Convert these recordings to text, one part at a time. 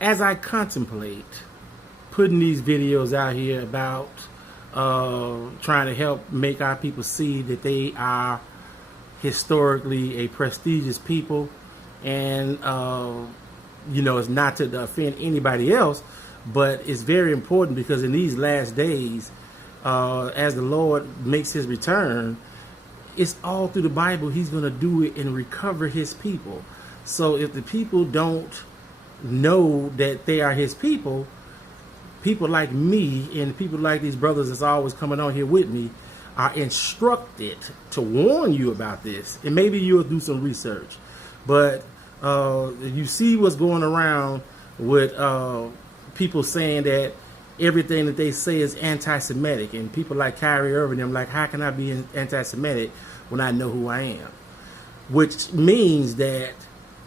As I contemplate putting these videos out here about trying to help make our people see that they are historically a prestigious people, and it's not to offend anybody else, but it's very important because in these last days, as the Lord makes his return, it's all through the Bible. He's going to do it and recover his people. So if the people don't know that they are his people, people like me and people like these brothers that's always coming on here with me are instructed to warn you about this. And maybe you'll do some research. But you see what's going around with people saying that everything that they say is anti-Semitic. And people like Kyrie Irving, I'm like, how can I be anti-Semitic when I know who I am? Which means that,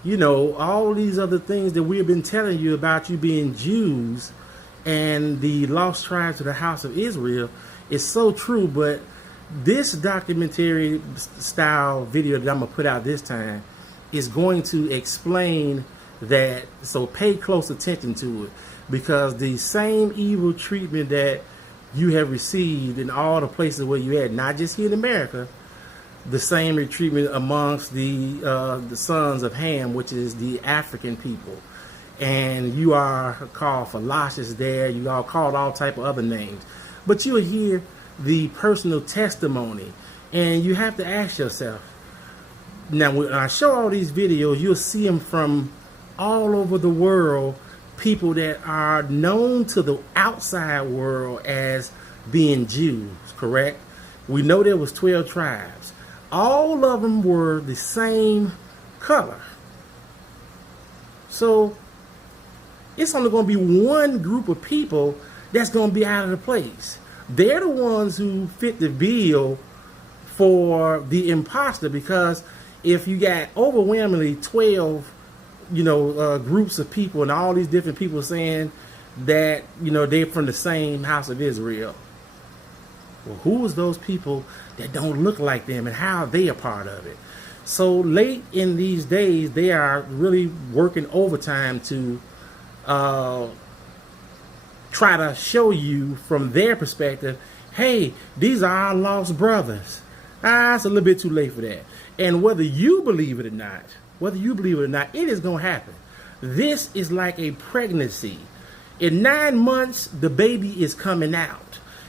all these other things that we've been telling you about you being Jews and the lost tribes of the house of Israel is so true. But this documentary style video that I'm going to put out this time is going to explain that. So pay close attention to it, because the same evil treatment that you have received in all the places where you had, not just here in America, the same treatment amongst the sons of Ham, which is the African people. And you are called Philosophes there. You are called all type of other names. But you'll hear the personal testimony. And you have to ask yourself, now when I show all these videos, you'll see them from all over the world, people that are known to the outside world as being Jews, correct? We know there was 12 tribes. All of them were the same color. So it's only going to be one group of people that's going to be out of the place. They're the ones who fit the bill for the imposter, because if you got overwhelmingly 12, groups of people and all these different people saying that, they're from the same house of Israel, well, who is those people that don't look like them, and how are they a part of it? So late in these days, they are really working overtime to try to show you from their perspective, hey, these are our lost brothers. It's a little bit too late for that. And whether you believe it or not, it is going to happen. This is like a pregnancy. In 9 months, the baby is coming out.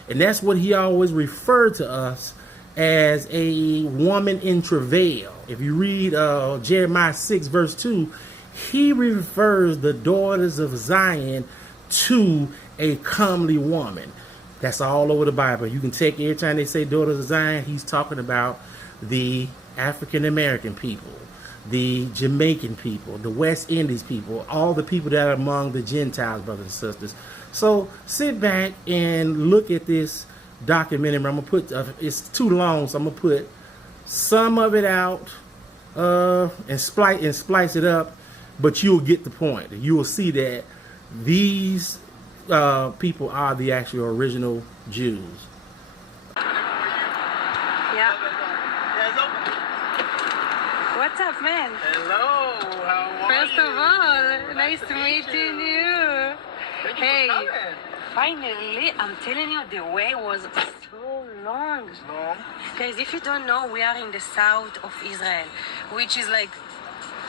And that's what he always referred to us as, a woman in travail. If you read Jeremiah 6 verse 2, he refers the daughters of Zion to a comely woman. That's all over the Bible. You can take every time they say daughters of Zion, he's talking about the African American people, the Jamaican people, the West Indies people, all the people that are among the Gentiles, brothers and sisters. So sit back and look at this documentary. I'm gonna put it's too long, so I'm gonna put some of it out and splice it up, but you'll get the point. You will see that these people are the actual original Jews. Yeah. What's up, man? Hello. How are First you? of all, nice to meet you. Thank Hey, you for coming. finally, I'm telling you, the way was so long. No. Guys, if you don't know, we are in the south of Israel, which is like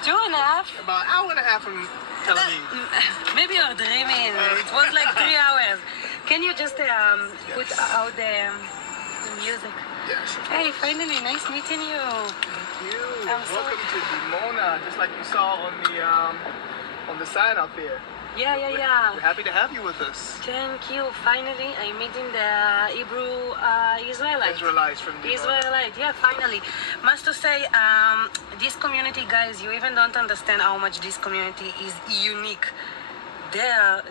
2.5. About an hour and a half from Tel Aviv. Maybe you're dreaming. It was like 3 hours. Can you just put out the music? Yes. Hey, finally, nice meeting you. Thank you. I'm so- Welcome to Dimona, just like you saw on the sign up there. Yeah. We're happy to have you with us. Thank you. Finally, I'm meeting the Hebrew Israelite. Israelites from Dimona. Israelite, yeah, finally. Must to say, this community, guys, you even don't understand how much this community is unique. They are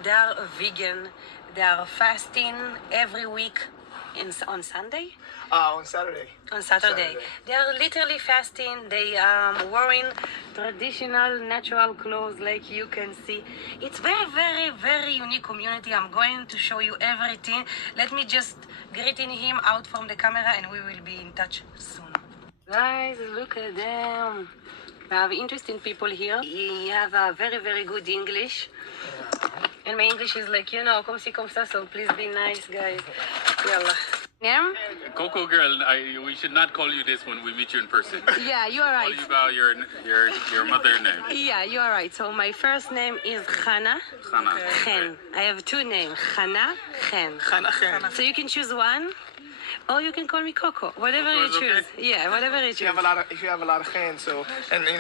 vegan. They are fasting every week on Sunday. On Saturday. On Saturday. They are literally fasting. They are wearing traditional natural clothes, like you can see. It's very, very, very unique community. I'm going to show you everything. Let me just greeting him out from the camera and we will be in touch soon. Guys, look at them. We have interesting people here. You have a very, very good English. And my English is like, comme si, comme ça, so please be nice, guys. Yalla. Name? Coco girl, we should not call you this when we meet you in person. Yeah, you are Call right. you by your mother name. Yeah, you are right. So my first name is Chana. Hannah. Chen. I have two names, Chana, Chen. Chanachem. So you can choose one, or you can call me Coco. Whatever Coco you is okay? choose. Yeah, whatever you If choose. you have a lot of chen, so and chen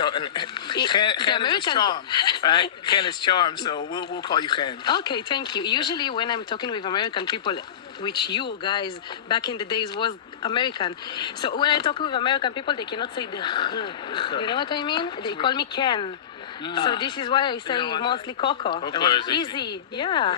is American- charm, right? Chen is charm, so we'll call you chen. Okay, thank you. Usually when I'm talking with American people, which you guys back in the days was American. So when I talk with American people, they cannot say the you know what I mean? They call me Ken. So this is why I say know what? mostly Coco. Coco is Easy, yeah.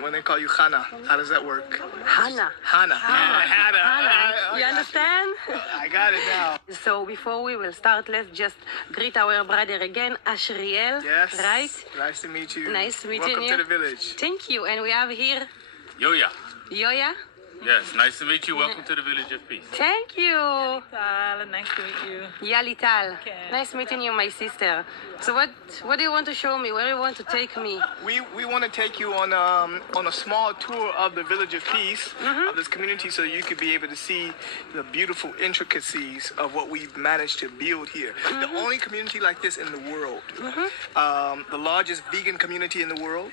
When they call you Hannah, how does that work? Hannah. Hannah. Hannah. You understand? I got it now. So before we will start, let's just greet our brother again, Ashriel. Yes. Right? Nice to meet you. Nice meeting Welcome you. to the village. Thank you. And we have here Yoya. Yoya. Yes, nice to meet you. Welcome to the Village of Peace. Thank you. Tal, nice to meet you. Yalital. Okay. Nice meeting you, my sister. So what do you want to show me? Where do you want to take me? We want to take you on a small tour of the Village of Peace of this community, so you could be able to see the beautiful intricacies of what we've managed to build here. The only community like this in the world. The largest vegan community in the world.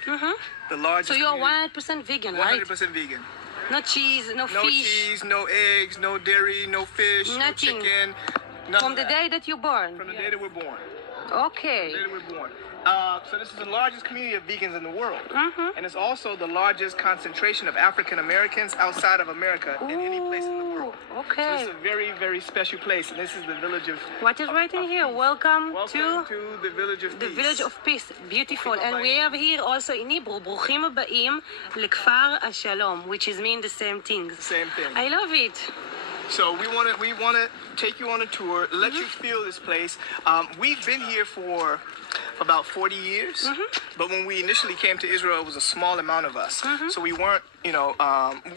The largest. So you're community- 100% vegan, right? 100% vegan. No cheese, no No fish. cheese, no eggs, no dairy, no fish, Nothing. no chicken. None From of the that. day that you're born. From the day that we're born. Okay. The day that we're born. So this is the largest community of vegans in the world. And it's also the largest concentration of African Americans outside of America in any place in the world. So Okay. it's a very, very special place. And this is the village of... What is right in here? Welcome Welcome to to the Village of the Peace. Village of Peace. Beautiful. And we have here also in Hebrew, ברוכים הבאים לכפר השלום, which is mean the same things. Same thing. I love it. So we want to take you on a tour, let you feel this place. We've been here for about 40 years, but when we initially came to Israel, it was a small amount of us. So we weren't,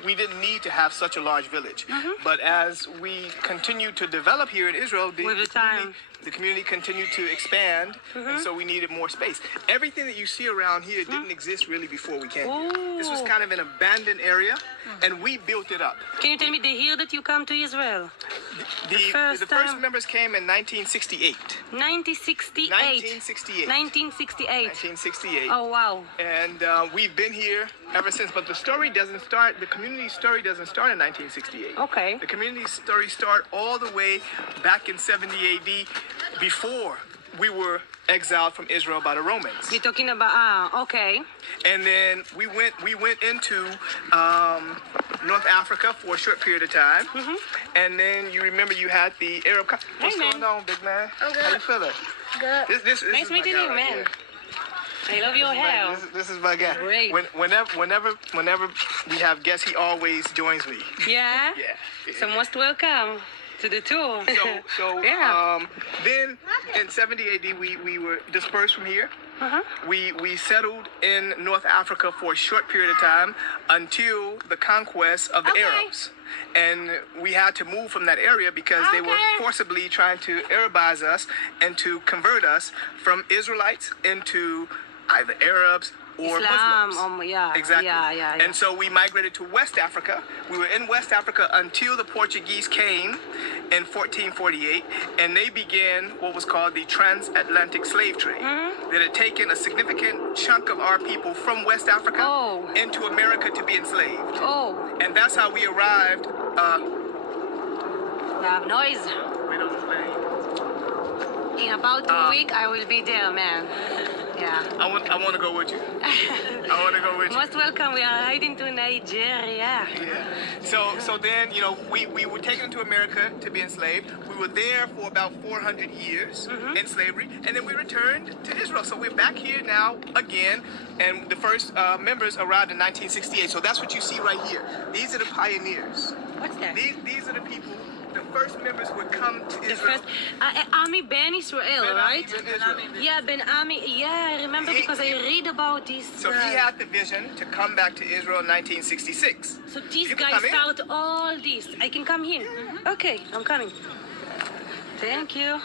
we didn't need to have such a large village. But as we continue to develop here in Israel, With the time. the community continued to expand, and so we needed more space. Everything that you see around here didn't exist really before we came here. This was kind of an abandoned area, and we built it up. Can you tell me the year that you come to Israel? The first first time- members came in 1968. 1968. 1968. 1968. 1968. Oh, wow. And we've been here ever since. But the story doesn't start, the community story doesn't start in 1968. Okay. The community story start all the way back in 70 AD, before we were exiled from Israel by the Romans. You're talking about, okay. And then we went into North Africa for a short period of time. And then you remember you had the Arab... What's man. going on, big man? Oh, good. How you feeling? Good. This Nice is my meeting guy you, right man. here. I love your hair. This is my guy. Great. Whenever we have guests, he always joins me. Yeah? Yeah. So most welcome to the tour. So Yeah. then in 70 AD we were dispersed from here. We settled in North Africa for a short period of time until the conquest of the Arabs. And we had to move from that area because they were forcibly trying to Arabize us and to convert us from Israelites into either Arabs or Islam, Muslims. yeah. Exactly. Yeah. And so we migrated to West Africa. We were in West Africa until the Portuguese came in 1448, and they began what was called the transatlantic slave trade. That had taken a significant chunk of our people from West Africa into America to be enslaved. Oh, And that's how we arrived. we have noise. Wait on the plane. In about a week, I will be there, man. Yeah. I want to go with you. I want to go with you. Most welcome. We are heading to Nigeria. Yeah. So then, we were taken to America to be enslaved. We were there for about 400 years in slavery, and then we returned to Israel. So we're back here now again, and the first members arrived in 1968. So that's what you see right here. These are the pioneers. What's that? These are the people. The first members would come to The Israel. first Ami Ben Israel, Ben right? Ami, Ben Israel. Yeah, Ben Ami. Yeah, I remember because I read about this. So he had the vision to come back to Israel in 1966. So these You can guys come in. start all this. I can come in. Okay, I'm coming. Thank you.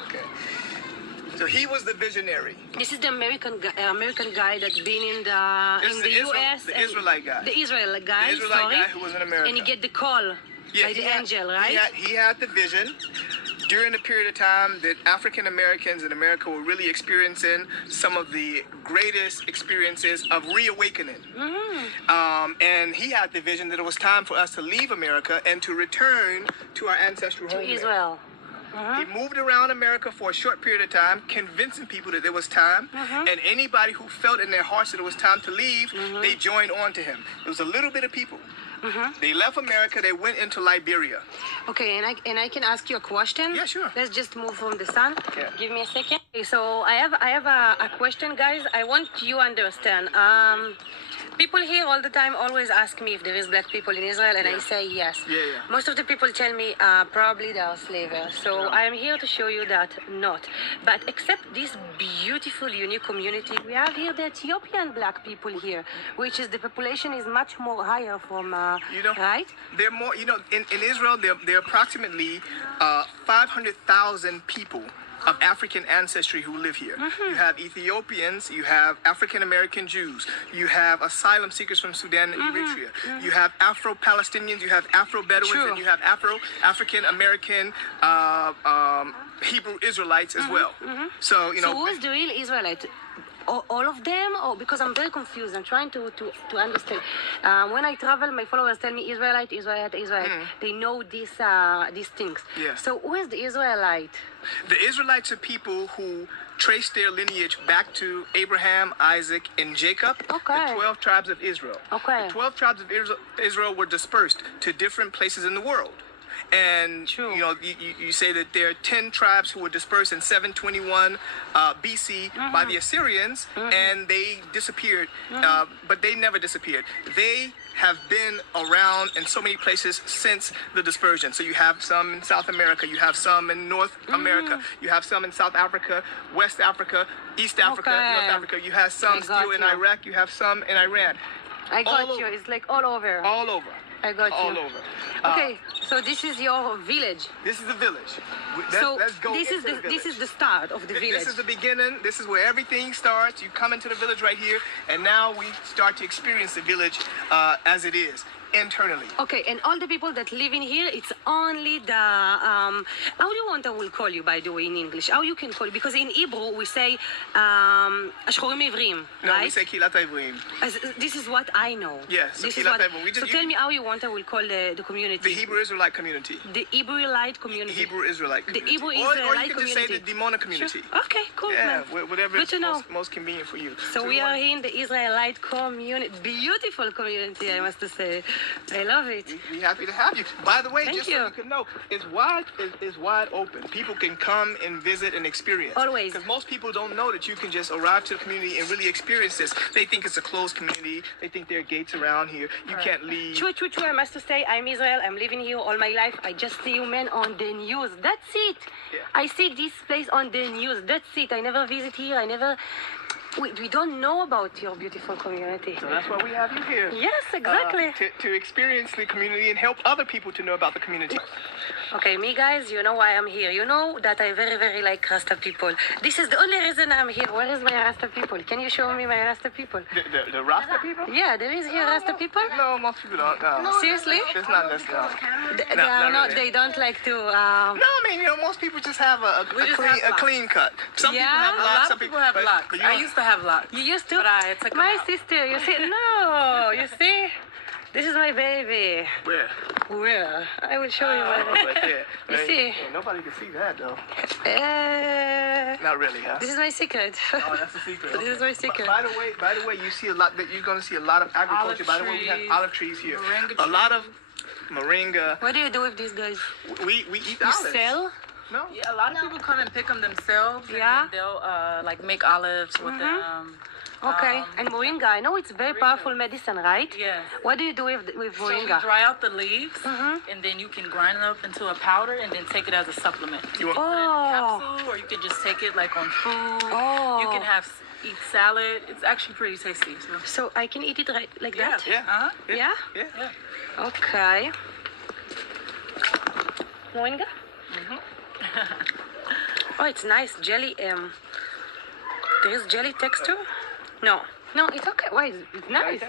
So he was the visionary. This is the American guy that's been in This is the U.S. The Israelite guy. The Israel guy. The Israelite sorry. guy who was in America. And he get the call by the angel, right? He had the vision during the period of time that African Americans in America were really experiencing some of the greatest experiences of reawakening. And he had the vision that it was time for us to leave America and to return to our ancestral To homeland. Israel. He moved around America for a short period of time, convincing people that it was time. And anybody who felt in their hearts that it was time to leave, they joined on to him. It was a little bit of people. They left America. They went into Liberia. Okay, and I can ask you a question. Yeah, sure. Let's just move from the sun. Yeah. Give me a second. Okay, so I have a question, guys. I want you to understand. People here all the time always ask me if there is black people in Israel, and I say yes. Yeah. Most of the people tell me probably they are slavers. So I am here to show you that not. But except this beautiful, unique community, we have here the Ethiopian black people here, which is the population is much more higher from, right? They're more, in Israel, there are approximately 500,000 people of African ancestry who live here. You have Ethiopians, you have African American Jews, you have asylum seekers from Sudan and Eritrea, you have Afro-Palestinians, you have Afro-Bedouins, and you have African American Hebrew Israelites as well. So, So who is the real Israelite? All of them? Or because I'm very confused. I'm trying to understand. When I travel, my followers tell me Israelite. They know these things. Yeah. So who is the Israelite? The Israelites are people who trace their lineage back to Abraham, Isaac, and Jacob, Okay. the 12 tribes of Israel. Okay. The 12 tribes of Israel were dispersed to different places in the world. And True. you say that there are 10 tribes who were dispersed in 721 BC by the Assyrians, and they disappeared, but they never disappeared. They have been around in so many places since the dispersion. So you have some in South America, you have some in North America, you have some in South Africa, West Africa, East Africa, Okay. North Africa. You have some I got still in you. Iraq, you have some in Iran. I got All you. over. It's like all over. All over. I got All you. over. Okay, so this is your village. This is the village. So Let's go this is into the village. this is the start of the village. This is the beginning. This is where everything starts. You come into the village right here, and now we start to experience the village as it is internally. Okay, and all the people that live in here, it's only the how do you want I will call you, by the way, in English? How you can call you? Because in Hebrew we say השחורים עבריים, No, right? we say Kilat Ivrim. This is what I know. Yes, so This is Kilat what, Ivrim. so tell me how you want I will call the community. The Hebrew Israelite community. The Hebrew-Lite community. Hebrew Israelite The community. Hebrew or you Israelite can just say community. the Dimona community. Sure. Okay, cool, Yeah, man. whatever Good is to know. most convenient for you. So we are in the Israelite community. Beautiful community, I must say. I love it. We're happy to have you. By the way, Thank just you. so you can know, it's wide open. People can come and visit and experience. Always. Because most people don't know that you can just arrive to the community and really experience this. They think it's a closed community. They think there are gates around here. You can't leave. True. I must say, I'm Israel. I'm living here all my life. I just see you men on the news. That's it. Yeah. I see this place on the news. That's it. I never visit here. We don't know about your beautiful community. So that's why we have you here. Yes, exactly. To experience the community and help other people to know about the community. Okay, me guys, you know why I'm here. You know that I very, very like Rasta people. This is the only reason I'm here. Where is my Rasta people? Can you show me my Rasta people? The Rasta people? Yeah, there is here Rasta people. No, most people don't. No. Seriously? It's not necessary. They are not not. really. They don't like to. No, I mean, most people just have a clean cut. Some Yeah? people have A locks. lot Some of people have but- locks. but you I don't- used to have locks. You used to? But I took 'em My out. sister, you see? No, you see? This is my baby. Where? Where? I will show you my baby. Right there. You Right. see? Yeah, nobody can see that though. Eh, Not really, huh? this is my secret. Oh, that's the secret. This is my secret. By the way, you see a lot. That you're going to see a lot of agriculture. Olive By the way, we have trees, olive trees here. moringa A lot of moringa. What do you do with these guys? We eat You olives. sell? No. Yeah, a lot of people come and pick them themselves. And Yeah? then they'll like make olives with them. Okay. And moringa, I know it's very powerful medicine, right? Yes. What do you do with So we moringa? dry out the leaves, and then you can grind it up into a powder, and then take it as a supplement. You want? Put it in a Oh. capsule, or you can just take it like on food. Oh. You can eat salad. It's actually pretty tasty. So. So I can eat it right like Yeah. that? Yeah. Uh-huh. Yeah? Yeah. Yeah. Okay. Moringa? Oh, it's nice. Jelly. There is jelly texture? No. No, it's okay. Why? It's nice.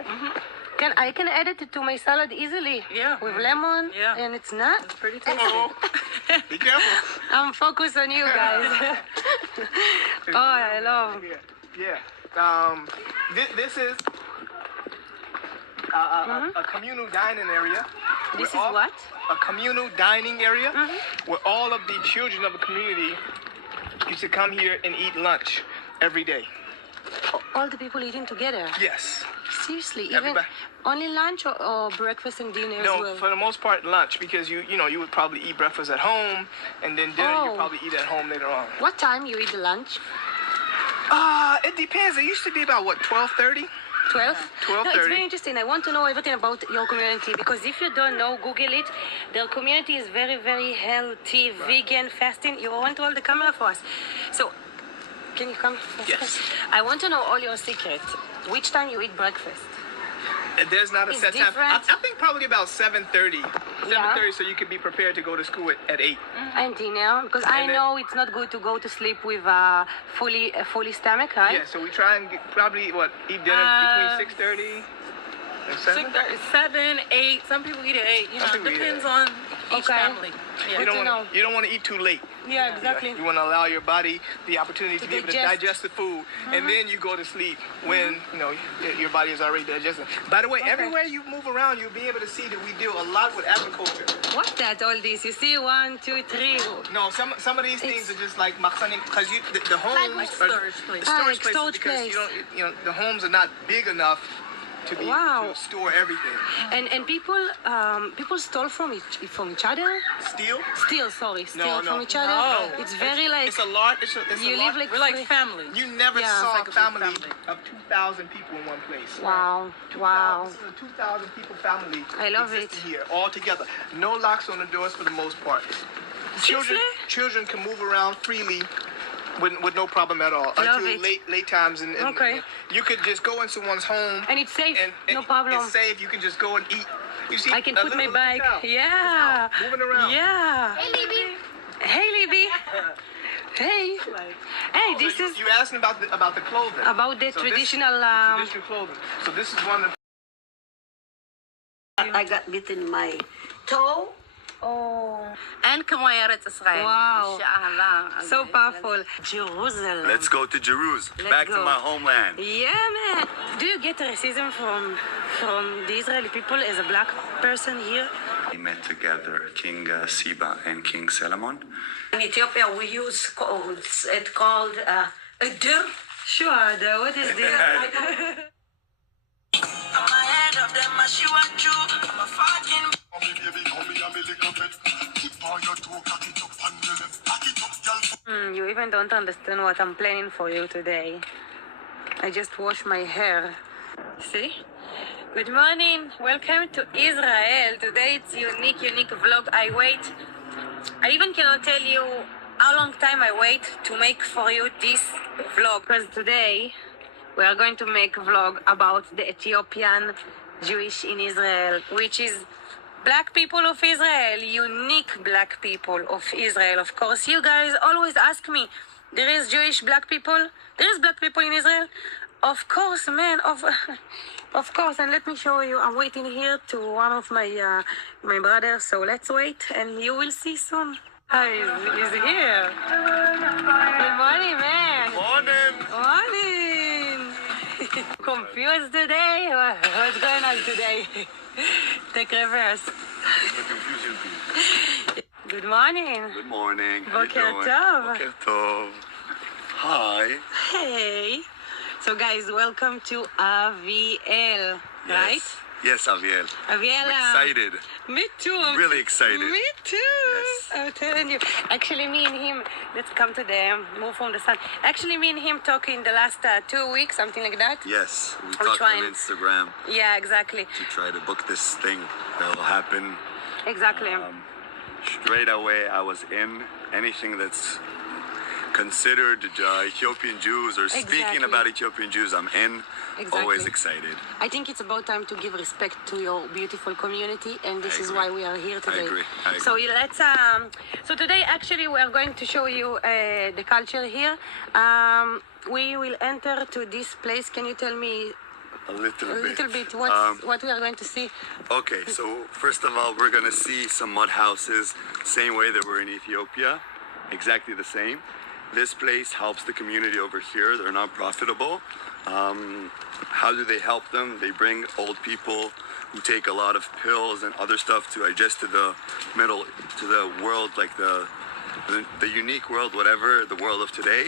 I can add it to my salad easily. Yeah. With lemon. Yeah. And it's not. It's pretty tasty. Be careful. I'm focused on you guys. Oh, I love. Yeah. This is a communal dining area. This is where all- what? A communal dining area where all of the children of the community used to come here and eat lunch every day. All the people eating together. Yes. Seriously, even Everybody. only lunch or breakfast and dinner as No, well? for the most part, lunch, because you would probably eat breakfast at home, and then dinner Oh. you probably eat at home later on. What time you eat the lunch? It depends. It used to be about 12:30. 12? 12:30. No, it's very interesting. I want to know everything about your community because if you don't know, Google it. Their community is very, very healthy, vegan, fasting. You want to hold the camera for us. So, can you come? Yes. I want to know all your secrets. Which time you eat breakfast? There's not a It's set time. different. I think probably about 7:30. Yeah. 7:30, so you can be prepared to go to school at 8. And dinner? Because I And then- know it's not good to go to sleep with a fully stomach, right? Yeah, so we try and probably eat dinner between 6:30 and 7. 7, 8. Some people eat at 8. You Some know, people eat depends at on each Okay. family. Yeah. You don't to want you don't want to eat too late. Yeah, exactly. You want to allow your body the opportunity to be able to digest. digest the food, and then you go to sleep when your body is already digested. By the way, everywhere you move around, you'll be able to see that we deal a lot with agriculture. What's that, all this? You see 1, 2, 3. No, some of these things are just like machsanim, because the homes Like are storage place. storage like places storage because place. the homes are not big enough to be Wow. able to store everything. And people stole from each other. Steel? Steal No. from each other. No. It's very like It's a large. It's a you large, live like We're like family. You never Yeah. saw It's like a a big family family. of 2,000 people in one place. wow. 2,000 This is a 2,000 people family. I love existing it. here all together. No locks on the doors for the most part. Children can move around freely with no problem at all Love until it. late times. And Okay. you could just go into one's home And it's safe. and No problem. It's safe. You can just go and eat. You see, I can a put my little bike. child Yeah. moving around. Yeah. Hey, Libby. Hey. Hey, this So is you asking about the clothing. about the So this- traditional. traditional clothing. So this is one of I got bit in my toe. And كما يا ريت إسرائيل. Wow. إن شاء الله. So powerful. Jerusalem. Let's go to Jerusalem, Let's back go. to my homeland. Yeah, man. Do you get racism from the Israeli people as a black person here? We met together King Siba and King Solomon. In Ethiopia, we use it's called a dir. Sure. What is this? You even don't understand what I'm planning for you today. I just washed my hair. See? Good morning. Welcome to Israel. Today it's unique vlog. I even cannot tell you how long time I wait to make for you this vlog. Because today we are going to make a vlog about the Ethiopian Jewish in Israel, which is black people of Israel, unique black people of Israel. Of course, you guys always ask me, there is Jewish black people? There is black people in Israel? Of course, man, of course. And let me show you, I'm waiting here to one of my brothers, so let's wait and you will see soon. Hi, he's here. Good morning, man. Morning. Confused today? What's going on today? Take reverse. Good morning. Good morning. How you Boker doing? tov. Boker tov. Hi. Hey. So guys, welcome to Aviel, right? Yes, Aviel. Aviel. I'm excited. Me too. Really excited. Me too. Yes. I'm telling you. Actually, me and him, let's come to the move from the sun. Actually, me and him talked in the last 2 weeks, something like that. Yes, we Which talked on one? Instagram Yeah, exactly. to try to book this thing that will happen. Exactly. Straight away, I was in anything that's considered Ethiopian Jews or speaking Exactly. about Ethiopian Jews, I'm in. Exactly. Always excited. I think it's about time to give respect to your beautiful community, and this I is agree. why we are here today. agree. I agree. So let's. So today, actually, we are going to show you the culture here. We will enter to this place. Can you tell me A little a bit. little bit what we are going to see? Okay, so first of all, we're gonna see some mud houses, same way that we're in Ethiopia, exactly the same. This place helps the community over here. They're not profitable. How do they help them? They bring old people who take a lot of pills and other stuff to adjust to the world, like the unique world, whatever, the world of today.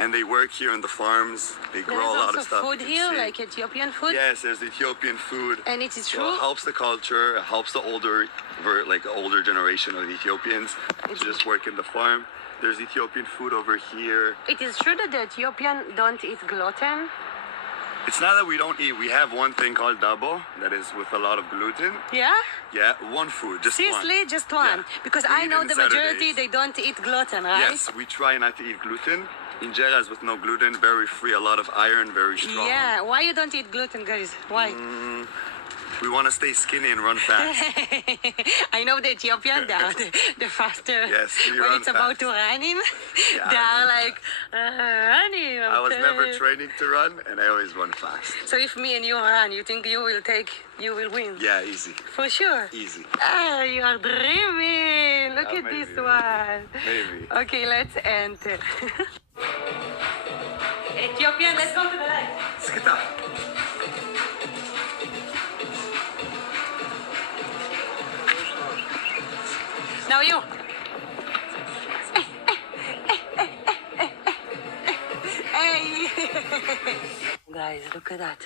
And they work here in the farms. They grow There's a lot also of stuff. food You can here, see. like Ethiopian food. Yes, there's Ethiopian food. And it is So true. it helps the culture. It helps the older generation of Ethiopians to just work in the farm. There's Ethiopian food over here. It is true that the Ethiopian don't eat gluten. It's not that we don't eat. We have one thing called dabo that is with a lot of gluten. Yeah. Yeah, one food, just Seriously, one. just one. Yeah. Because We I eat know it the on majority Saturdays. they don't eat gluten, right? Yes, we try not to eat gluten. Injera is with no gluten, very free, a lot of iron, very strong. Yeah. Why you don't eat gluten, guys? Why? We want to stay skinny and run fast. I know the Ethiopian, they are the faster. Yes, we when run it's about fast. to running, Yeah, they I are run like running. I was never training to run, and I always run fast. So if me and you run, you think you will win? Yeah, easy. For sure. Easy. Ah, you are dreaming. Look Yeah, at this maybe. one. Maybe. Okay, let's enter. Ethiopian, let's go to the light. Skita. Now you. Hey. Guys, look at that.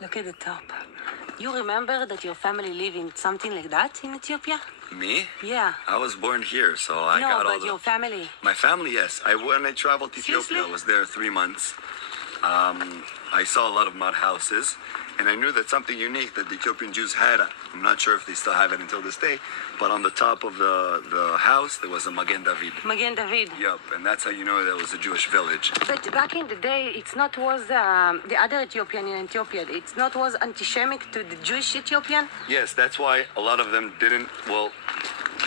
Look at the top. You remember that your family live in something like that in Ethiopia? Me? Yeah. I was born here, so I No, got all but the... your family. My family, yes. When I traveled to Ethiopia, Seriously? I was there 3 months. I saw a lot of mud houses, and I knew that something unique that the Ethiopian Jews had. I'm not sure if they still have it until this day, but on the top of the house there was a Magen David. Magen David. Yup, and that's how you know that was a Jewish village. But back in the day, it's not was the other Ethiopian in Ethiopia. It's not was anti-Semitic to the Jewish Ethiopian. Yes, that's why a lot of them didn't. Well,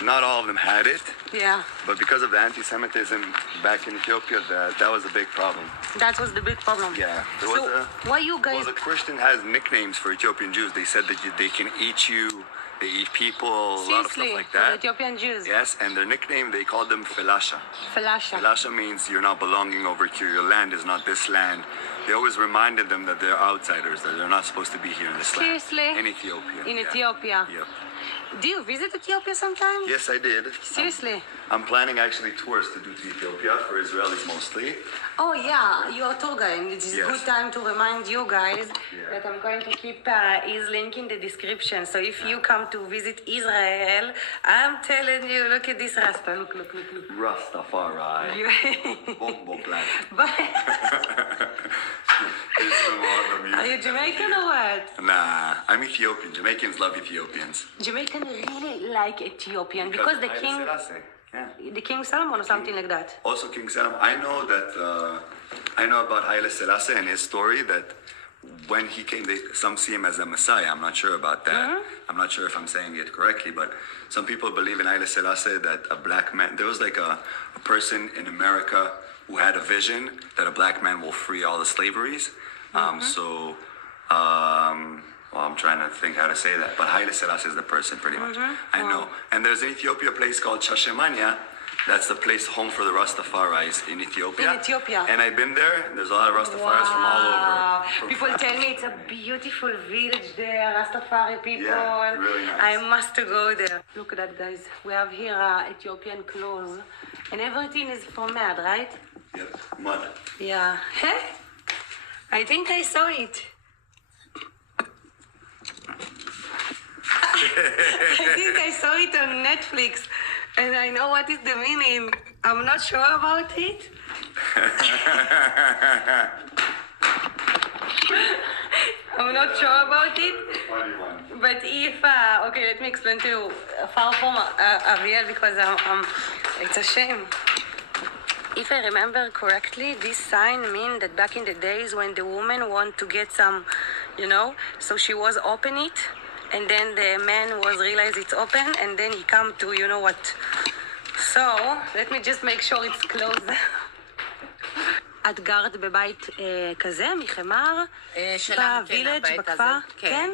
not all of them had it, Yeah, but because of the anti-Semitism back in Ethiopia, that was a big problem. that was the big problem. Yeah, there So was why you Well, guys? the Christian has nicknames for Ethiopian Jews. They said that they can eat you, they eat people, a lot of Seriously, stuff like for that. the Ethiopian Jews. Yes, and their nickname, they called them Felasha. Falasha. Felasha means you're not belonging over here. Your land is not this land. They always reminded them that they're outsiders, that they're not supposed to be here in this Seriously? land. In Ethiopia. In yeah. Ethiopia. Yep. Do you visit Ethiopia sometime? Yes, I did. Seriously? I'm planning actually tours to do to Ethiopia for Israelis mostly. Oh yeah, you are tour guide. It is a Yes. good time to remind you guys Yeah. that I'm going to keep his link in the description. So if you come to visit Israel, I'm telling you, look at this Rasta. Look. Rastafari. You- Bok bok black. But It's the more the music. are you Jamaican or what? Nah, I'm Ethiopian. Jamaicans love Ethiopians. Jamaican really like Ethiopian because the Haile king, Selassie. Yeah. the King Solomon or something like that. Also, King Saddam. I know that. I know about Haile Selassie and his story. That when he came, some see him as a Messiah. I'm not sure about that. I'm not sure if I'm saying it correctly, but some people believe in Haile Selassie that a black man. There was like a person in America who had a vision that a black man will free all the slaveries. Well, I'm trying to think how to say that, but Haile Selassie is the person, pretty much. I know. And there's in Ethiopia a place called Shashemania. That's the place home for the Rastafaris in Ethiopia. In Ethiopia. And I've been there. There's a lot of Rastafaris from all over. From People tell me it's a beautiful village there, Rastafari people. Yeah, really nice. I must go there. Look at that, guys. We have here Ethiopian clothes, and everything is from mad, right? Yep, mud. Yeah. Hey, I think I saw it. I think I saw it on Netflix, and I know what is the meaning. I'm not sure about it. I'm not sure about it. Funny one. But if okay, let me explain to you far from Ariel because it's a shame. If if I remember correctly, this sign mean that back in the days when the woman want to get some, so she was open it, and then the man was realize it's open, and then he come to, what. So, let me just make sure it's closed. את גרת בבית כזה, מחמר, בווילג' בכפר? כן?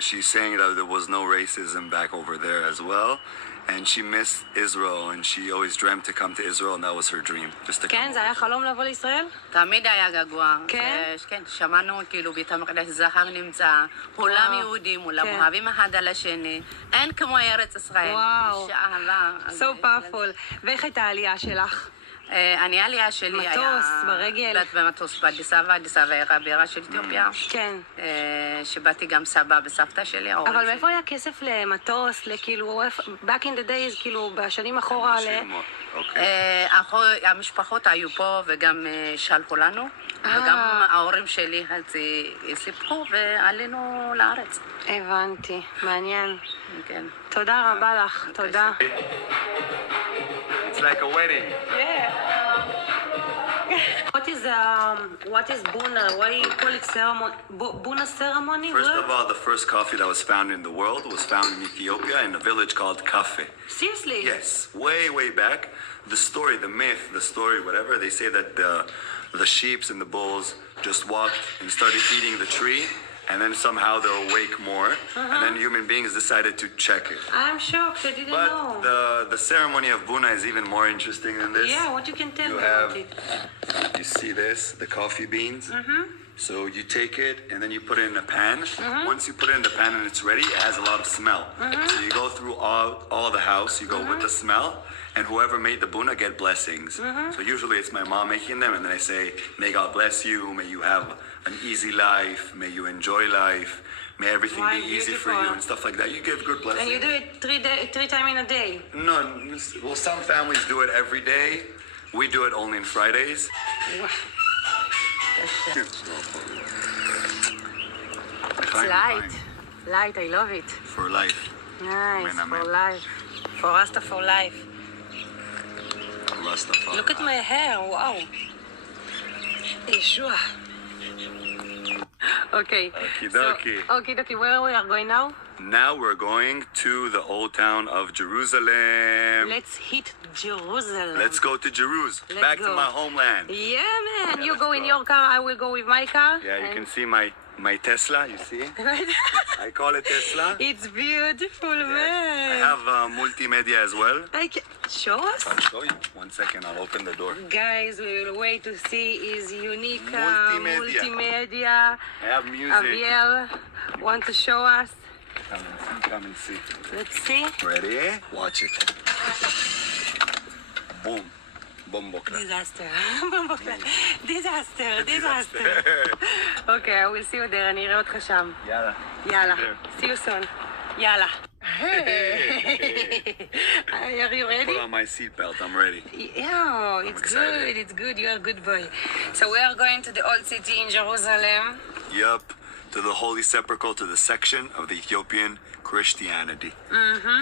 She's saying that there was no racism back over there as well, and she missed Israel, and she always dreamt to come to Israel, and that was her dream. Just to כן, זה היה חלום לבוא לישראל? תמיד היה געגוע. כן? כן, שמענו כאילו בית המקדש זכר נמצא, כולם יהודים, כולם אוהבים אחד על השני, אין כמו ארץ ישראל. וואו. שאהבה. So powerful. ואיך הייתה העלייה שלך? אני העלייה שלי היה... מטוס, ברגל. במטוס באדיס אבבה, אדיס אבבה היה הבירה של אתיופיה. כן. שבאתי גם סבא וסבתא שלי. אבל מאיפה היה כסף למטוס, לכאילו, back in the days, כאילו, בשנים אחורה המשפחות היו פה וגם שלחו לנו, וגם ההורים שלי סיפקו ועלינו לארץ. הבנתי, מעניין. כן. תודה רבה לך, תודה. It's like a wedding. Yeah. What is Buna? Why you call it ceremony? Buna ceremony? First of all, the first coffee that was found in the world was found in Ethiopia in a village called Cafe. Seriously? Yes, way back. The story, the myth, the story, whatever, they say that the sheeps and the bulls just walked and started eating the tree, and then somehow they'll wake more, and then human beings decided to check it. I'm shocked, I didn't know. But the ceremony of Buna is even more interesting than this. Yeah, what you can tell me about it? You see this, the coffee beans? So you take it and then you put it in a pan. Once you put it in the pan and it's ready, it has a lot of smell. So you go through all the house, you go with the smell, and whoever made the buna get blessings. So usually it's my mom making them, and then I say, may God bless you, may you have an easy life, may you enjoy life, may everything be easy for you, and stuff like that. You give good blessings. And you do it three times in a day? No, well, some families do it every day. We do it only on Fridays. It's light, I love it. For life. Nice, Amen, for amen. life. For Rasta for life. Rastafari. Look at my hair, wow. Yeshua. Okay. Okie dokie. Okie dokie, where we are going now? Now we're going to the old town of Jerusalem. Let's hit Jerusalem. Let's go to Jerusalem. Back to my homeland. Yeah, man. You go in your car, I will go with my car. Yeah, you can see my Tesla, you see? I call it Tesla. It's beautiful, man. I have multimedia as well. Show us. I'll show you. 1 second, I'll open the door. Guys, we will wait to see his unique Multimedia. I have music. Abiel want to show us. Come and see. Let's see. Ready? Watch it. Boom. Bombokla. Disaster. Disaster. Okay, I will see you there. אני אראה אותך שם. יאללה. יאללה. See you soon. יאללה. Are you ready? Put on my seatbelt. I'm ready. Yeah, it's good. It's good. You're a good boy. So we are going to the old city in Jerusalem. Yup. To the Holy Sepulchre, to the section of the Ethiopian Christianity.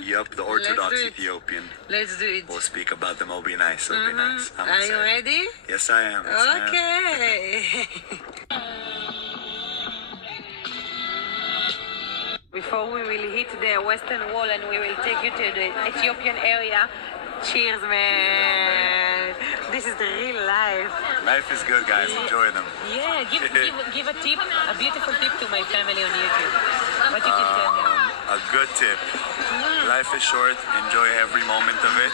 Yup, the Orthodox Ethiopian. Let's do it. We'll speak about them. It'll be nice. It'll be nice. I'm Are you excited. ready? Yes, I am. Yes, I am. Okay. Before we will hit the western wall and we will take you to the Ethiopian area. Cheers, man. This is the real life. Life is good, guys. Enjoy them. Yeah, give a tip, a beautiful tip to my family on YouTube. What you can tell them. A good tip. Life is short. Enjoy every moment of it.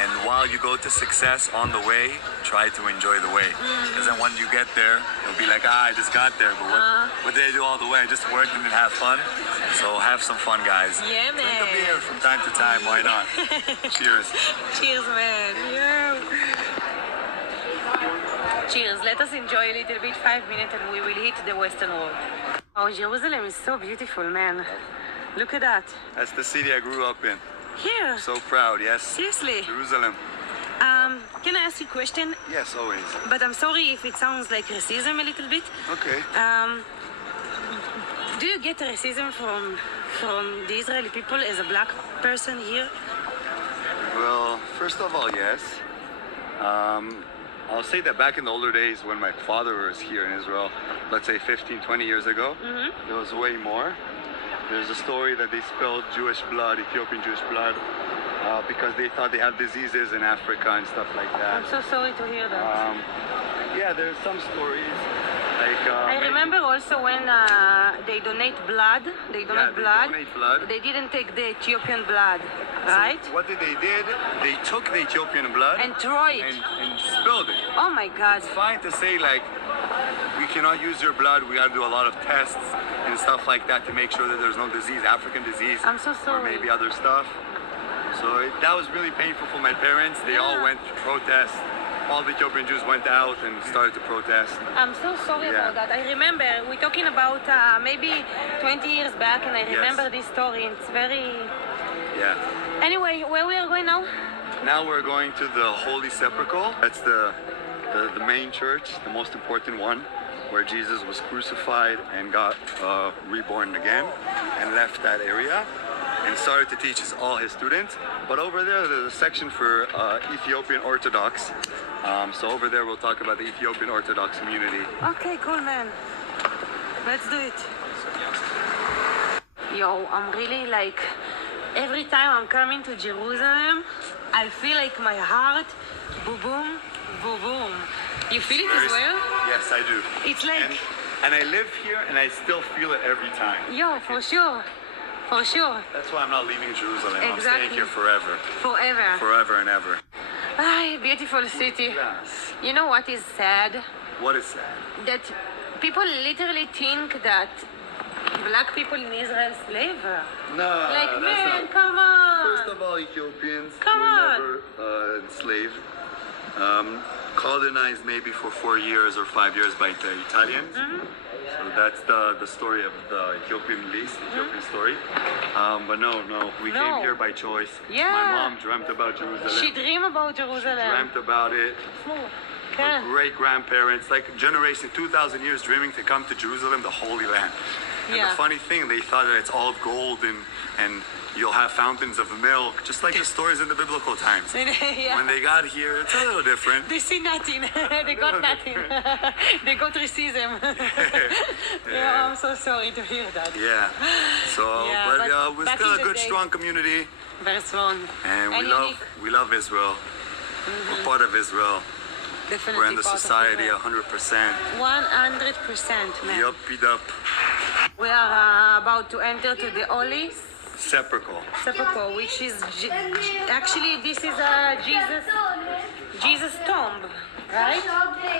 And while you go to success on the way, try to enjoy the way. Because then when you get there, you'll be like, I just got there. But what did I do all the way? I just worked and have fun. So have some fun, guys. Yeah, man. Drink a beer from time to time. Why not? Cheers. Cheers, man. Yeah. Cheers. Let us enjoy a little bit, 5 minutes, and we will hit the western wall. Oh, Jerusalem is so beautiful, man. Look at that. That's the city I grew up in. Here. So proud, yes. Seriously. Jerusalem. Can I ask you a question? Yes, always. But I'm sorry if it sounds like racism a little bit. Okay. Do you get racism from the Israeli people as a black person here? Well, first of all, yes. I'll say that back in the older days when my father was here in Israel, let's say 15, 20 years ago, there was way more. There's a story that they spilled Jewish blood, Ethiopian Jewish blood, because they thought they had diseases in Africa and stuff like that. I'm so sorry to hear that. Yeah, there's some stories. Like, I remember also when they donate blood. They donate blood. They didn't take the Ethiopian blood, right? So what they did, they took the Ethiopian blood And throw it. and spilled it. Oh my God. It's fine to say like, we cannot use your blood. We got to do a lot of tests and stuff like that to make sure that there's no disease, African disease, I'm so or sorry. maybe other stuff. So that was really painful for my parents. They all went to protest. All the Ethiopian Jews went out and started to protest. I'm so sorry about that. I remember we're talking about maybe 20 years back, and I remember this story. It's very. Yeah. Anyway, where we are going now? Now we're going to the Holy Sepulchre. That's the main church, the most important one, where Jesus was crucified and got reborn again, and left that area and started to teach all his students. But over there, there's a section for Ethiopian Orthodox. So over there, we'll talk about the Ethiopian Orthodox community. Okay, cool, man. Let's do it. Yo, I'm really like, every time I'm coming to Jerusalem, I feel like my heart, boom, boom, boom, boom. You feel it as well? Yes, I do. It's like, And I live here, and I still feel it every time. yo, for sure. For sure. That's why I'm not leaving Jerusalem. I'm Exactly. staying here forever. Forever. Forever and ever. Ay, beautiful city. Yes. You know what is sad? What is that? That people literally think that black people in Israel slave. No, Like, that's man, not. come on. First of all, Ethiopians Come were on. never enslaved. Colonized maybe for 4 years or 5 years by the Italians. So that's the story of the Ethiopian list, Ethiopian story. But no, we came No. here by choice. Yeah. My mom dreamt about Jerusalem. She dream about Jerusalem. Dreamt about it. Okay. Great grandparents, like generation 2,000 years dreaming to come to Jerusalem, the Holy Land. And Yeah. the funny thing, they thought that it's all gold and you'll have fountains of milk, just like the stories in the biblical times. Yeah. When they got here, it's a little different. They see nothing. They got nothing. They got racism. Yeah, I'm so sorry to hear that. Yeah. So, Yeah, but but we're back still in a the good, day- strong community, Very strong. and unique. we love Israel. We're part of Israel. Definitely We're in the part of society Israel. 100%. 100%, man. Yup, up. We are about to enter to the Holy Sepulchre. Sepulchre, which is actually this is Jesus tomb, right?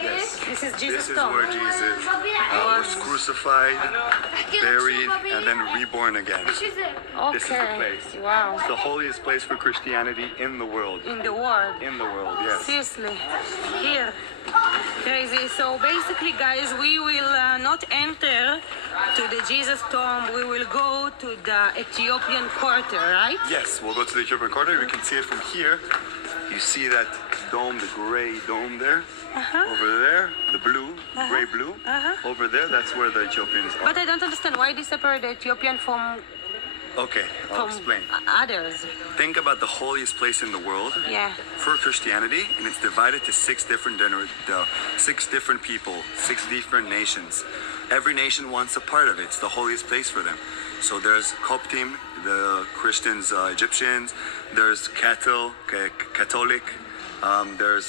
Yes. This is Jesus This is tomb. where Jesus was crucified, buried, and then reborn again. Okay. This is the place. Wow. It's the holiest place for Christianity in the world. In the world. In the world, yes. Seriously. Here. Crazy. So basically, guys, we will not enter to the Jesus tomb. We will go to the Ethiopian quarter, right? Yes, we'll go to the Ethiopian quarter. We can see it from here. You see that dome, the gray dome there? Over there, the blue, gray blue. Over there, that's where the Ethiopians are. But I don't understand why they separate the Ethiopian from Okay, I'll explain. others. Think about the holiest place in the world Yeah. for Christianity, and it's divided to six different people, 6 different nations. Every nation wants a part of it. It's the holiest place for them. So there's Coptim, the Christians, Egyptians. There's Catholic. There's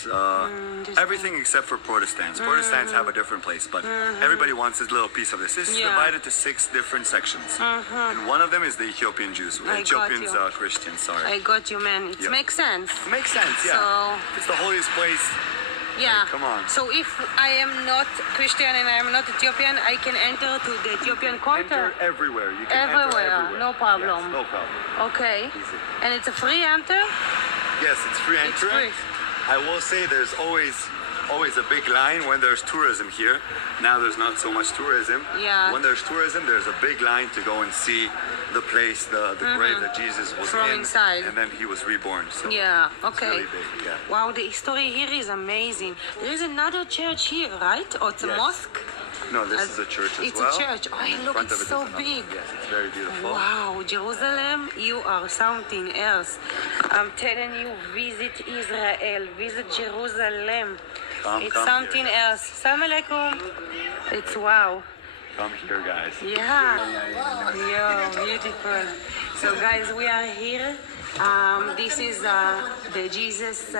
everything except for Protestants. Protestants have a different place, but everybody wants his little piece of this. This is Yeah. divided to 6 different sections, and one of them is the Ethiopian Jews, got Ethiopians, you. Christians. Sorry, I got you, man. It Yep. makes sense. makes sense. Yeah, So- it's the holiest place. Yeah. come on. So if I am not Christian and I am not Ethiopian, I can enter to the Ethiopian quarter. Enter everywhere. You can Everywhere, enter everywhere. no problem. Yes, no problem. Okay. Easy. And it's a free enter? Yes, it's free It's entry. free. I will say there's always a big line when there's tourism here. Now there's not so much tourism. Yeah. When there's tourism, there's a big line to go and see the place, the grave that Jesus was From in, inside. and then he was reborn. So Yeah, it's okay. really big. Yeah. Wow, the history here is amazing. There is another church here, right? Or it's a Yes. mosque? No, this is a church as It's well. a church. Oh, In look, front of it's it so is another- big. Yes, it's very beautiful. Wow, Jerusalem, you are something else. I'm telling you, visit Israel, visit Jerusalem. It's come something here. else. Salam alaikum. It's wow. Come here, guys. Yeah. Yo, beautiful. So guys, we are here. This is the Jesus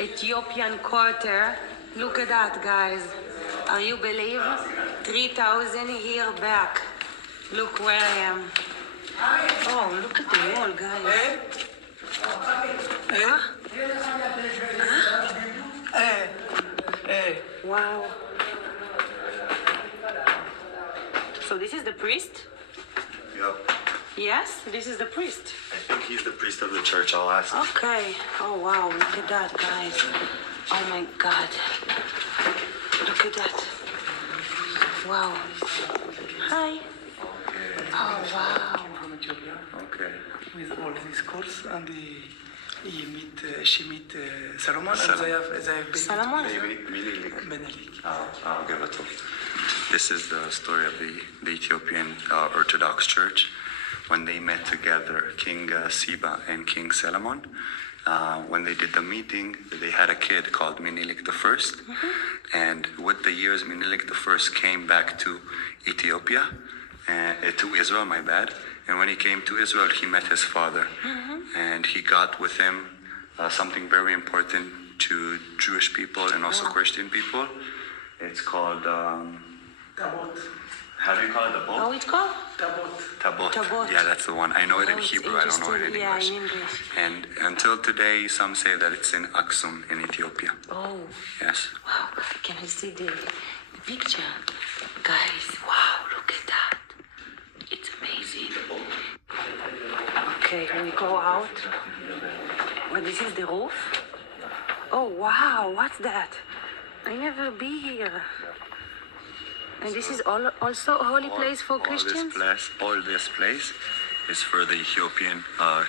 Ethiopian quarter. Look at that, guys. You believe? 3,000 year back. Look where I am. Oh, look at the wall, guys. Huh? Wow. So this is the priest? Yep. Yes, this is the priest. I think he's the priest of the church. I'll ask. Okay. Oh wow, look at that, guys. Oh my God. Look at that. Wow. Hi. Oh wow. From Ethiopia Okay. with all these course and she meet Solomon and they have Salomon. Menelik. I'll give it to you. This is the story of the Ethiopian Orthodox Church. When they met together, King Seba and King Solomon, when they did the meeting, they had a kid called Menelik the First. And with the years, Menelik the First came back to Ethiopia, to Israel, my bad. And when he came to Israel, he met his father. And he got with him something very important to Jewish people and also Christian people. It's called, Tabot. how do you call it, the boat? How it's called? Tabot. Tabot. Yeah, that's the one. I know it in Oh, it's Hebrew, I don't know it in interesting. Yeah, English. in English. And until today, some say that it's in Aksum in Ethiopia. Oh, Yes. wow. Can I see the picture? Guys, wow, look at that. It's amazing. Okay, we go out. Well, this is the roof. Oh, wow, what's that? I never be here. And this is also a holy place for Christians? All this place is for the Ethiopian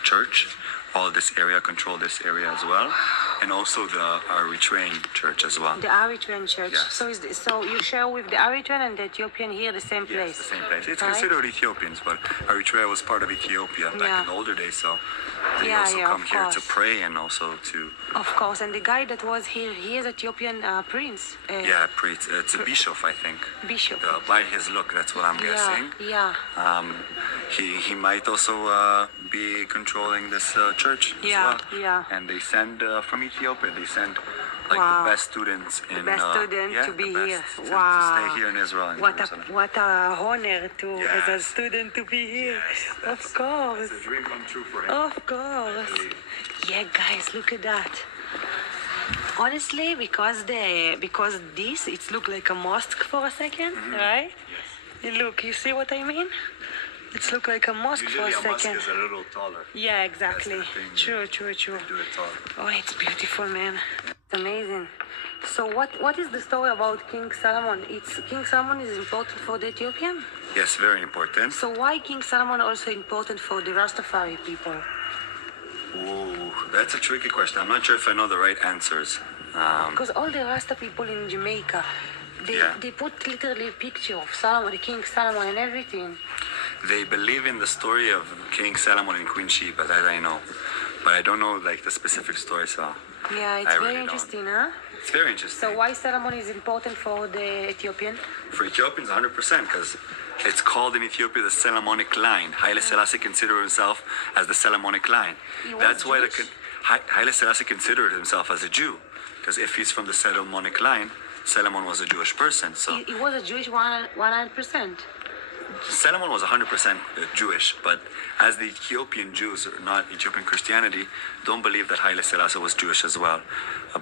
church. All this area control this area as well, and also the Eritrean church as well. The Eritrean church. Yes. So you share with the Eritrean and the Ethiopian here the same Yes, place? the same place. It's Right? considered Ethiopians, but Eritrea was part of Ethiopia back Yeah. in the older days, so they Yeah, also yeah, come of here to course. pray and also to Of course, and the guy that was here, he is Ethiopian prince. preach. It's a bishop, I think. Bishop. By his look, that's what I'm guessing. Yeah. He might also be controlling this church as Yeah, well. yeah. And they send from Ethiopia. They send like Wow. the best students in Best student yeah, to be the best here. to Wow. stay here in Israel. In Jerusalem. What a honor to as a Yes. student to be here. Of course. It's a dream come true for him. Of course. Yeah, guys, look at that. Honestly, because this it's look like a mosque for a 2nd, right? You look, you see what I mean? It's look like a mosque Usually for a a mosque second. is a little taller. Yeah, exactly. That's the thing. True. Do it taller. Oh, it's beautiful, man. It's amazing. So what is the story about King Solomon? It's King Solomon is important for the Ethiopian. Yes, very important. So why King Solomon also important for the Rastafari people? Ooh, that's a tricky question. I'm not sure if I know the right answers. Because all the Rasta people in Jamaica, they put literally a picture of Solomon, the King Solomon, and everything. They believe in the story of King Solomon and Queen Sheba, that I know. But I don't know like the specific story, so Yeah, it's I very really interesting, huh? it's very interesting. So why Solomon is important for the Ethiopian? For Ethiopians, 100%, because it's called in Ethiopia the Solomonic line. Haile Selassie considered himself as the Solomonic line. He was That's why Jewish? Haile Selassie considered himself as a Jew, because if he's from the Solomonic line, Solomon was a Jewish person. So He was a Jewish 100%. Solomon was 100% Jewish, but as the Ethiopian Jews, or not Ethiopian Christianity, don't believe that Haile Selassie was Jewish as well.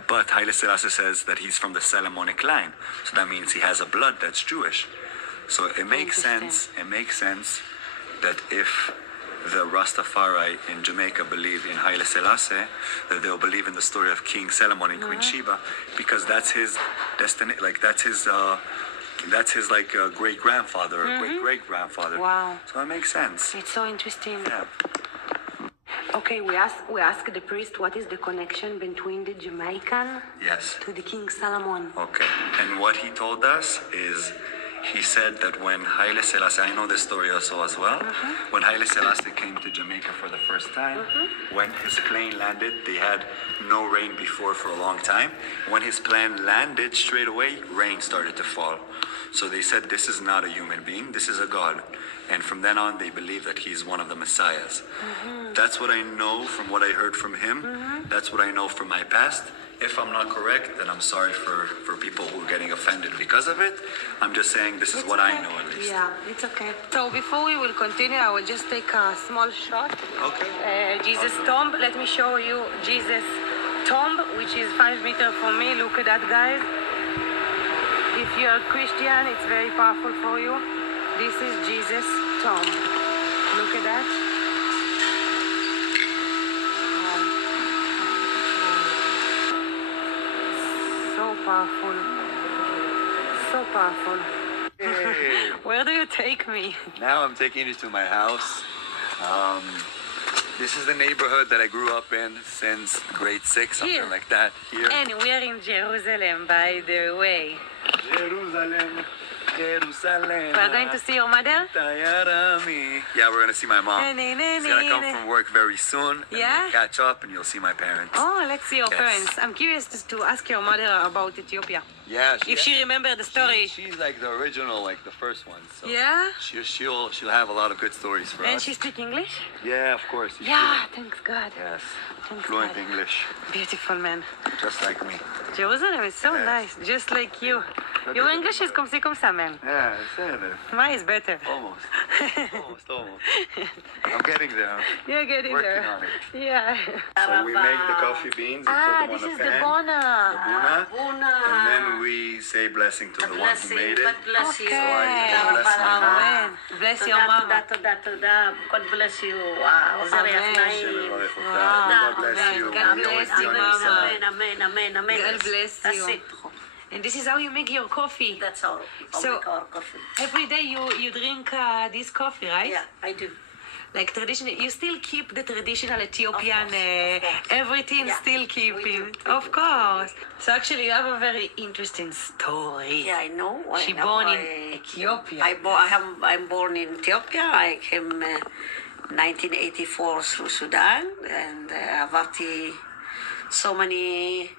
But Haile Selassie says that he's from the Solomonic line, so that means he has a blood that's Jewish. So it makes sense. It makes sense that if the Rastafari in Jamaica believe in Haile Selassie, that they'll believe in the story of King Solomon and Queen Sheba, because that's his destiny. Like that's his like great grandfather or great great grandfather. Wow. So it makes sense. It's so interesting. Yeah. Okay, we ask the priest what is the connection between the Jamaican Yes. to the King Solomon. Okay. And what he told us is he said that when Haile Selassie, I know this story also as well, when Haile Selassie came to Jamaica for the first time, when his plane landed, they had no rain before for a long time. When his plane landed, straight away, rain started to fall. So they said, this is not a human being, this is a God. And from then on, they believe that he's one of the messiahs. That's what I know from what I heard from him. That's what I know from my past. If I'm not correct, then I'm sorry for people who are getting offended because of it. I'm just saying this is what I know at least. Yeah, it's okay. So before we will continue, I will just take a small shot. Okay. Jesus tomb. Let me show you Jesus tomb, which is 5 meters from me. Look at that, guys. If you're a Christian, it's very powerful for you. This is Jesus tomb. Look at that. So powerful. So powerful. Hey. Where do you take me? Now I'm taking you to my house. This is the neighborhood that I grew up in since grade 6, something Here. like that. Here. And we're in Jerusalem, by the way. Jerusalem, Jerusalem. We're going to see your mother? Yeah, we're gonna see my mom. She's gonna come from work very soon. And Yeah? we'll catch up and you'll see my parents. Oh, let's see your Yes. parents. I'm curious to ask your mother about Ethiopia. Yeah, If she remember the story. she's like the original, like the first one. So Yeah? she'll have a lot of good stories for And us. she speak English? Yeah, of course. she's Yeah, fluent. thanks God. Yes. Thanks Fluent God. English, Beautiful man. just like me. Jerusalem is so Yes. nice, just like you. Your English is comme ça, man. Yeah, I said it. Mine is better. Almost. Almost. I'm getting there. You're getting Working there. on it. Yeah. So we make the coffee beans and put them This on is a the pan. bona. Buna, Buna. and then we say blessing to the one who made it. God bless you. So I just bless my mom. Amen. Bless your mama. תודה. God bless you. עוזר Amen. יחנאים. God bless you. God We always bless be you, on your Mama. side. Amen. God bless That's you. it. And this is how you make your coffee. That's all. I'll So- make our coffee. Every day you drink this coffee, right? Yeah, I do. Like traditional, you still keep the traditional Ethiopian, Of course. everything Yeah, still we keeping. do. Of course. So actually you have a very interesting story. Yeah, I know. She born in Ethiopia. I'm born in Ethiopia. I came 1984 through Sudan, and Avarti so many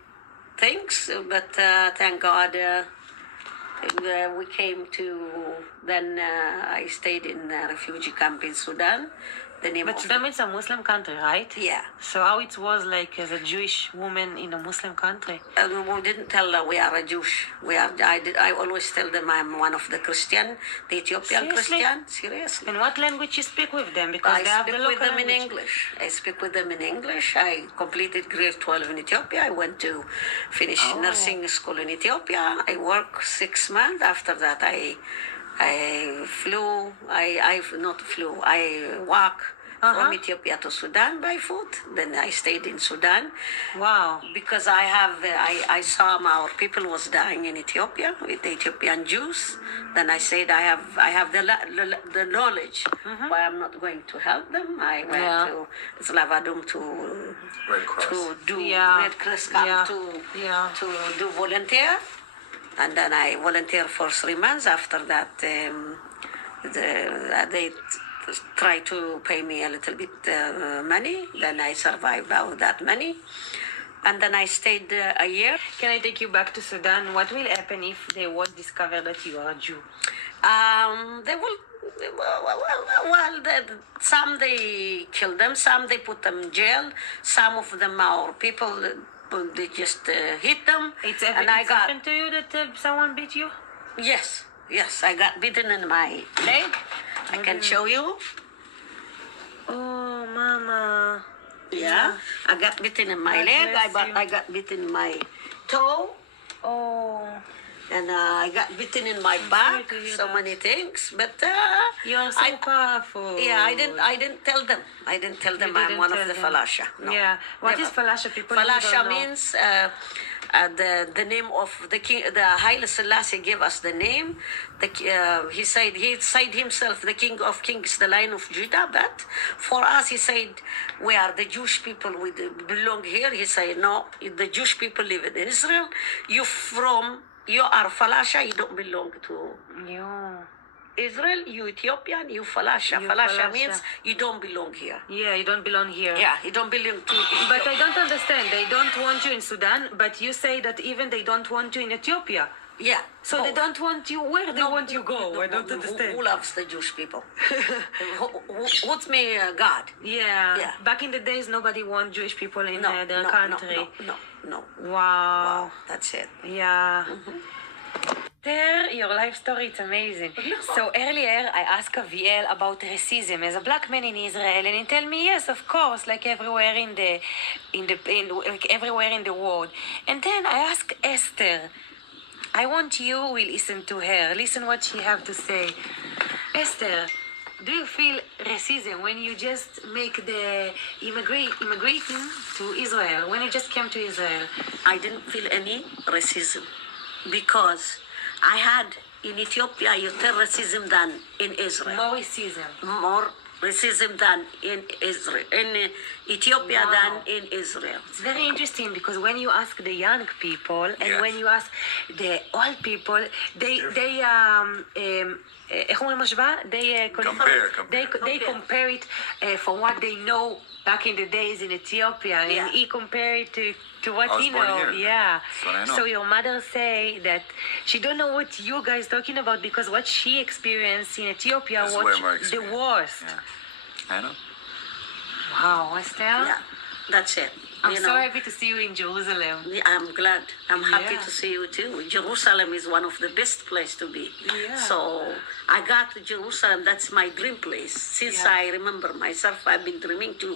things, but thank God we came to. Then I stayed in a refugee camp in Sudan. The name But of Sudan is a Muslim country, right? yeah. So how it was like as a Jewish woman in a Muslim country? We didn't tell we are a Jewish. I always tell them I'm one of the Christian, the Ethiopian Seriously? Christian. Seriously. And what language you speak with them? Because I they have speak the with local them in language. English. I speak with them in English. I completed grade 12 in Ethiopia. I went to finish nursing school in Ethiopia. I worked 6 months. After that, I flew. I walked from Ethiopia to Sudan by foot. Then I stayed in Sudan. Wow. Because I saw our people was dying in Ethiopia with the Ethiopian Jews. Then I said I have the knowledge. Why I'm not going to help them. I went Yeah. to Slavadum to Red Cross. do Yeah. Red Cross camp Yeah. to do volunteer. And then I volunteered for 3 months. After that, they try to pay me a little bit money. Then I survived out that money. And then I stayed a year. Can I take you back to Sudan? What will happen if they was discovered that you are a Jew? They will. Some they kill them. Some they put them in jail. Some of them are people. They just hit them. It's and I got happened to you that someone beat you? yes. I got bitten in my leg. I can show you. Oh, Mama. Yeah, I got bitten in my God leg. bless you. I got bitten in my toe. Oh. And I got bitten in my sorry back. to hear So that. many things, but You are so powerful. Yeah, I didn't tell them. I didn't tell them You I'm didn't one of tell the them. falasha. No. Yeah. What Never. is falasha? People Falasha don't know. means the name of the king. The Haile Salasie gave us the name. He said himself, the king of kings, the Lion of Judah. But for us, he said, we are the Jewish people. We belong here. He said, no, the Jewish people live in Israel. You from You are falasha, you don't belong to Yeah. Israel, you Ethiopian, you falasha. You Falasha falasha. means you don't belong here. Yeah, you don't belong here. Yeah, you don't belong to Ethiopia. But I don't understand. They don't want you in Sudan, but you say that even they don't want you in Ethiopia. Yeah. So they don't want you. Where they want you go? I don't understand. Who loves the Jewish people? What's me, God? Yeah. Yeah. Back in the days, nobody want Jewish people in No, their no, country. no. Wow. That's it. Yeah. There, your life story, it's amazing. So earlier, I asked Aviel about racism as a black man in Israel, and he tell me yes, of course, like everywhere like everywhere in the world. And then I asked Esther. I want you will listen to her. Listen what she have to say. Esther, do you feel racism when you just make the immigrating to Israel? When you just came to Israel? I didn't feel any racism because I had in Ethiopia יותר racism than in Israel. More racism. More racism than in Israel, in Ethiopia Wow. than in Israel. It's very interesting because when you ask the young people and when you ask the old people, they איך אומרים השוואה? They compare it for what they know back in the days in Ethiopia, and he compare it to what he know. Yeah. That's what I know. So your mother say that she don't know what you guys talking about because what she experienced in Ethiopia It's was way more the experience. worst. Yeah. I know. Wow, Esther. Yeah, that's it. I'm You so know, happy to see you in Jerusalem. I'm glad. I'm happy Yeah. to see you too. Jerusalem is one of the best place to be. Yeah. So I got to Jerusalem. That's my dream place. Since Yeah. I remember myself, I've been dreaming to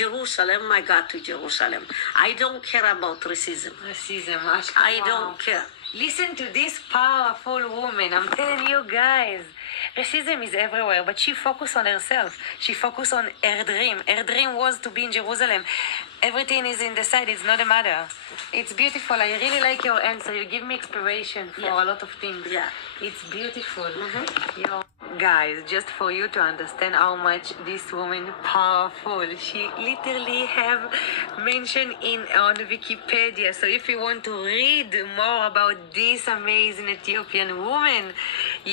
Jerusalem. I got to Jerusalem. I don't care about racism. Racism. I don't care. Listen to this powerful woman. I'm telling you guys. Racism is everywhere, but she focused on herself. She focused on her dream. Her dream was to be in Jerusalem. Everything is in the side. It's not a matter. It's beautiful. I really like your answer. You give me inspiration for a lot of things. Yeah. It's beautiful. Guys, just for you to understand how much this woman powerful. She literally have mentioned on Wikipedia. So if you want to read more about this amazing Ethiopian woman,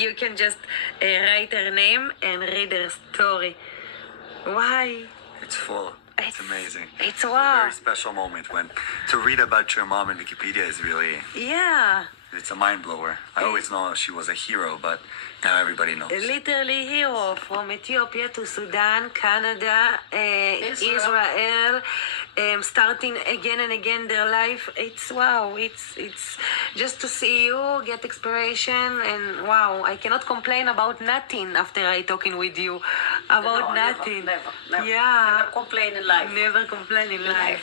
you can just write her name and read her story. Why? It's full. It's amazing. It's a wow. very special moment when to read about your mom in Wikipedia is really, Yeah. it's a mind blower. I always know she was a hero, but now everybody knows. Literally hero from Ethiopia to Sudan, Canada, Israel, starting again and again their life. It's wow. It's just to see you get inspiration, and wow, I cannot complain about nothing after I talking with you about No, nothing. Never. Yeah. Never complain in life. Never complain in life.